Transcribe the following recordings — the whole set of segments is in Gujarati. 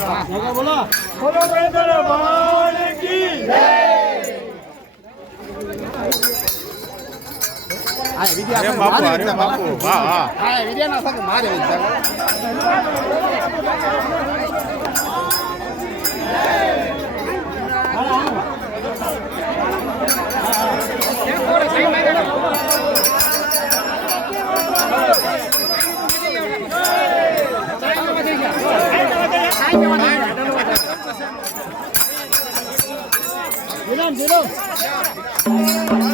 બોલો બોલો ભગવાન કી જય બાપુ અરે બાપુ વાહ વાહ વિદ્યા ના શકે મારે વિદ્યા Iran, Iran.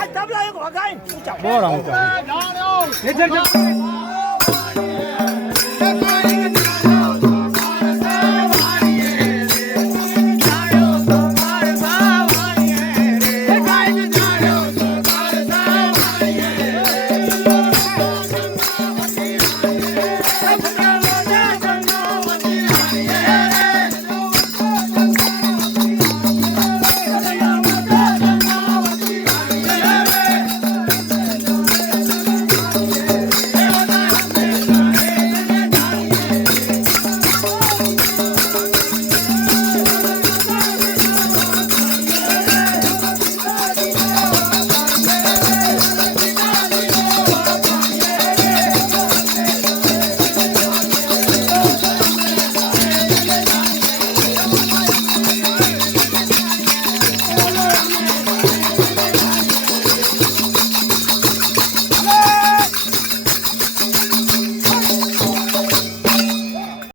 anh tắm lại của anh bố lòng chồng